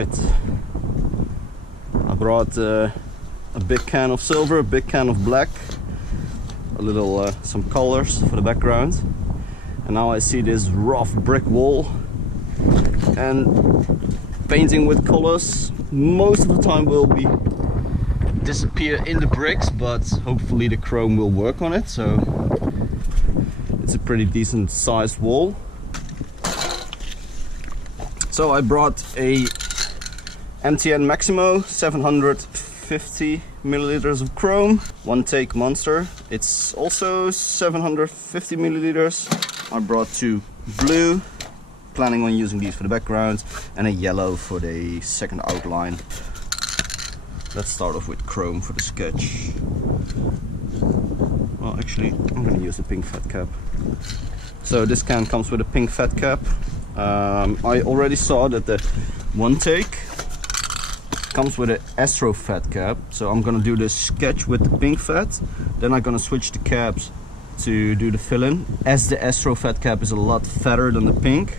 Right, I brought a big can of silver, a big can of black, a little some colors for the background, and now I see this rough brick wall, and painting with colors most of the time will be disappear in the bricks, but hopefully the chrome will work on it, so it's a pretty decent sized wall. So I brought a MTN Maximo 750 milliliters of chrome, OneTake monster. It's also 750 milliliters. I brought two blue, planning on using these for the background, and a yellow for the second outline. Let's start off with chrome for the sketch. Well, actually, I'm going to use the pink fat cap. So this can comes with a pink fat cap. I already saw that the OneTake comes with an Astro Fat Cap, so I'm gonna do the sketch with the pink fat, then I'm gonna switch the caps to do the fill-in, as the Astro Fat Cap is a lot fatter than the pink,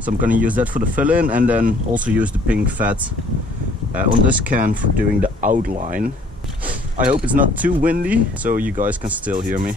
so I'm gonna use that for the fill-in, and then also use the pink fat on this can for doing the outline. I hope it's not too windy, so you guys can still hear me.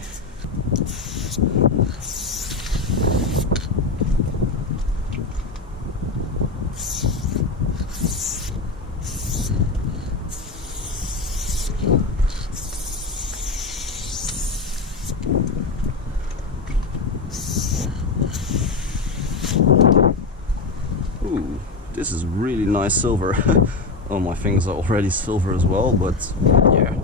Ooh, this is really nice silver. Oh, my fingers are already silver as well, but yeah.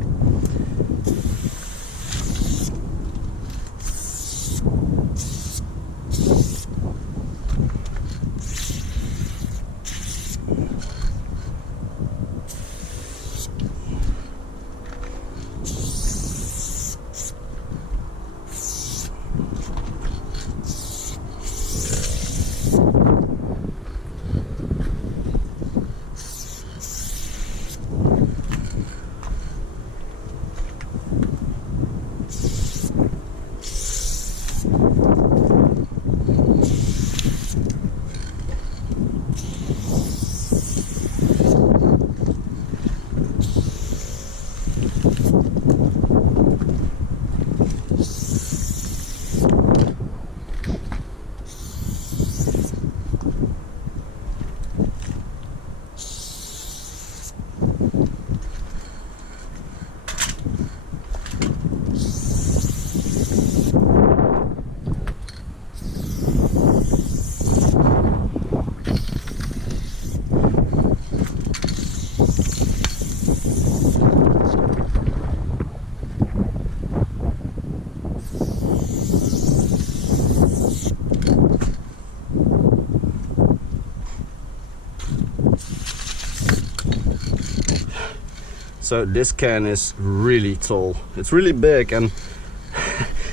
So this can is really tall. It's really big, and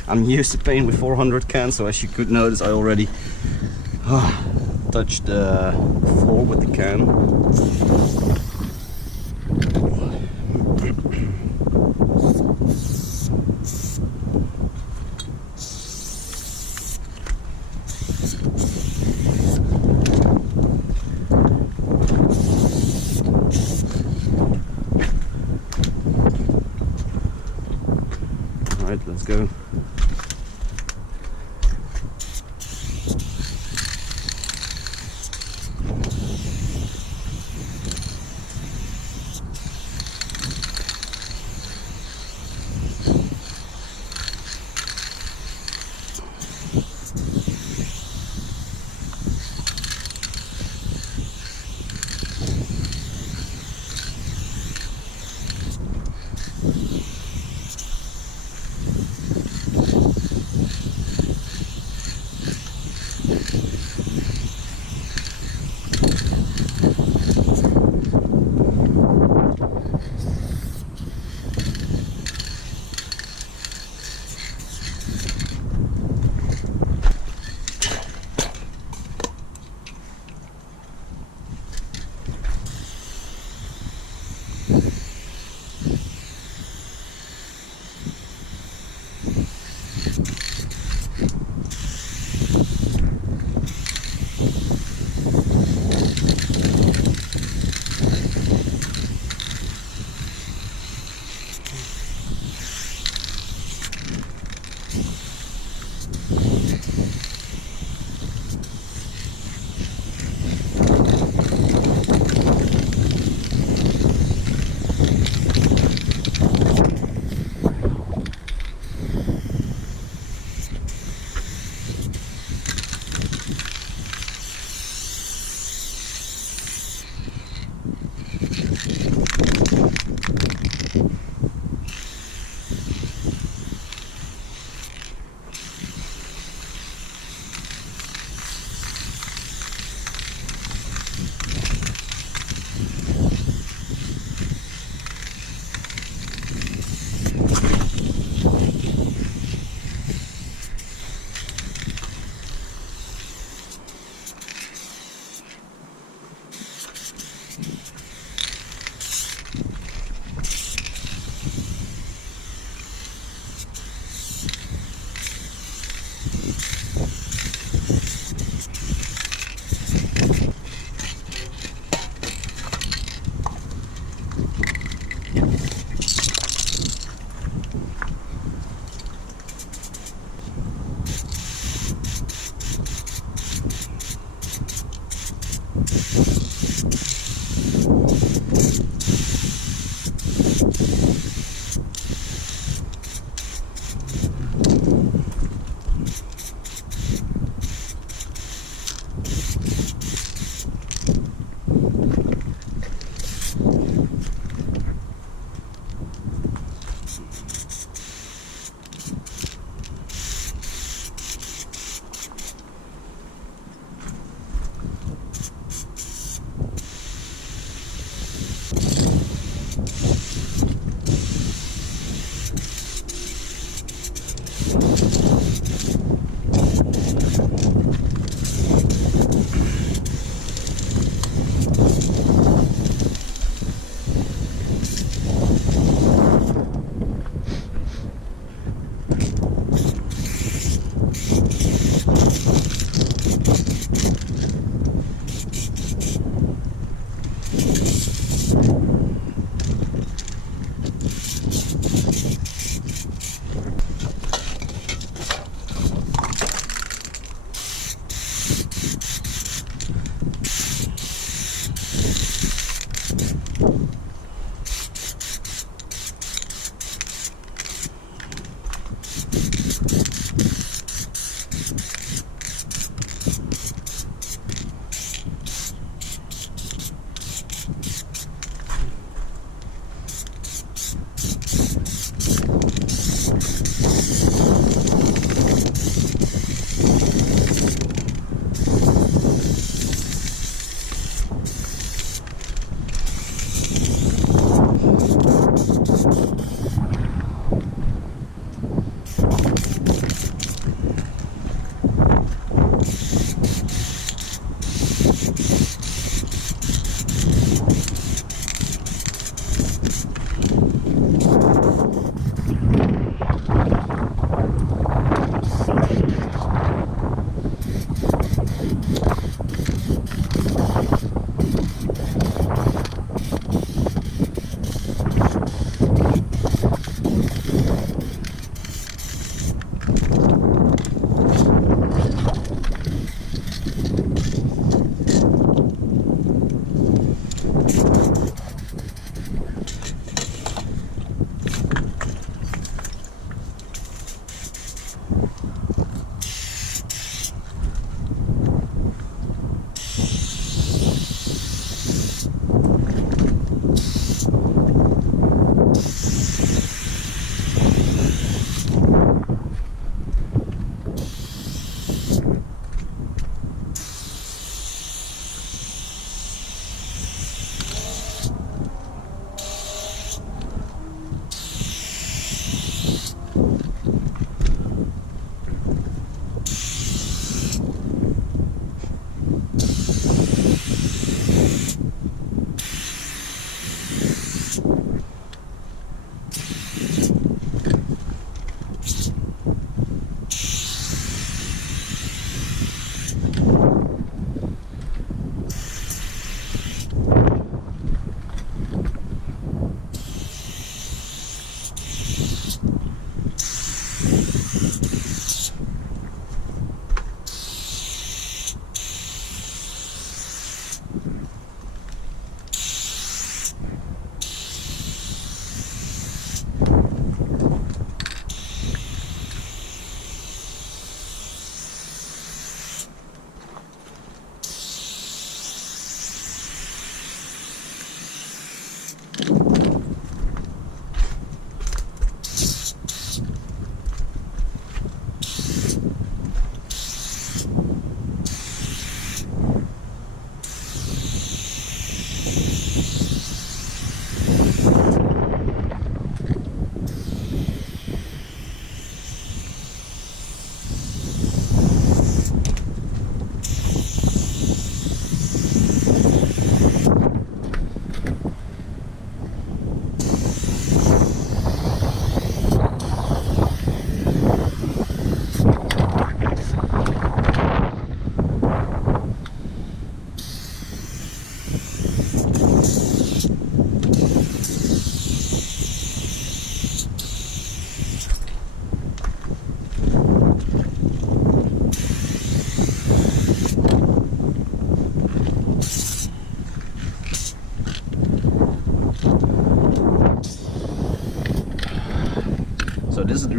I'm used to paint with 400 cans, so as you could notice, I already touched the floor with the can. Alright, let's go.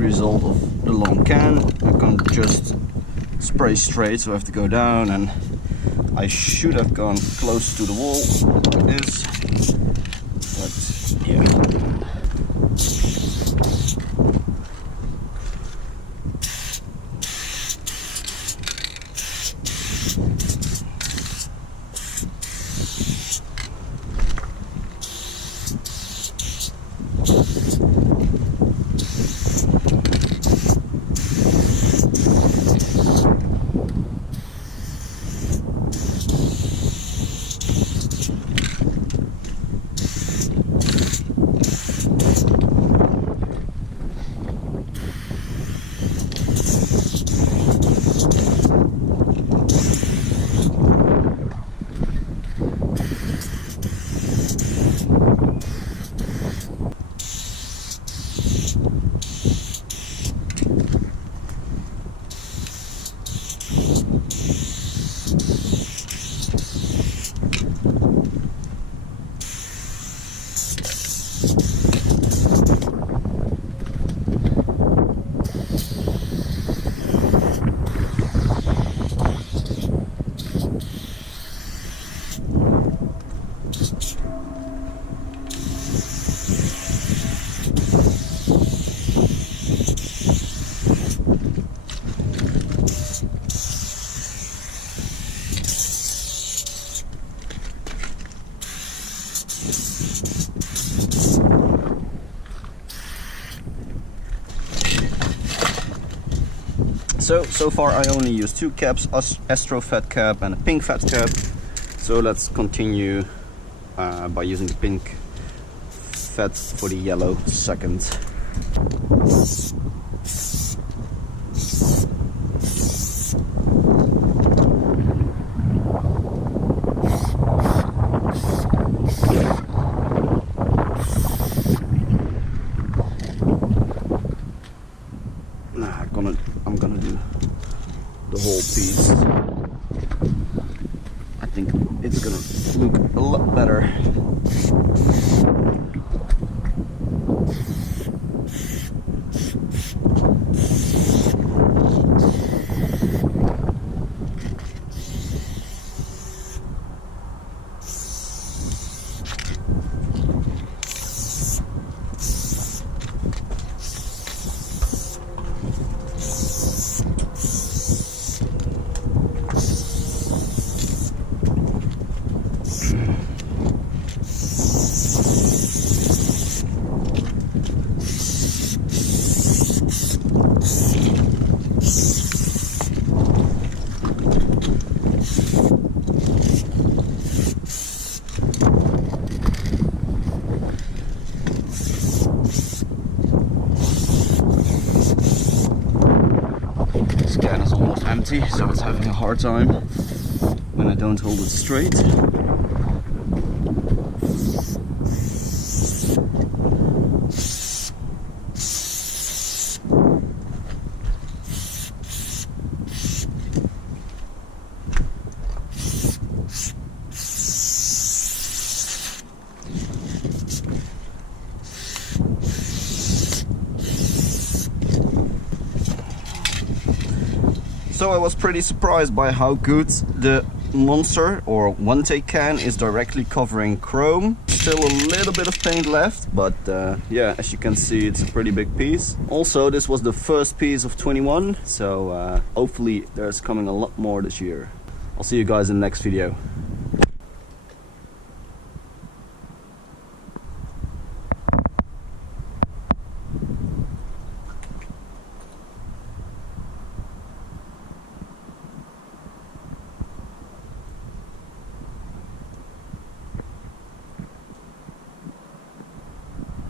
result of the long can. I can't just spray straight, so I have to go down, and I should have gone close to the wall like this, but yeah. So far I only used 2 caps, Astro Fat Cap and a pink Fat Cap. So let's continue by using the pink Fat for the yellow second. I'm gonna do the whole piece. I think it's gonna look a lot better. Empty, so it's having a hard time when I don't hold it straight. So I was pretty surprised by how good the Monster or OneTake can is directly covering chrome. Still a little bit of paint left, but yeah, as you can see, it's a pretty big piece. Also, this was the first piece of 21, so hopefully there's coming a lot more this year. I'll see you guys in the next video.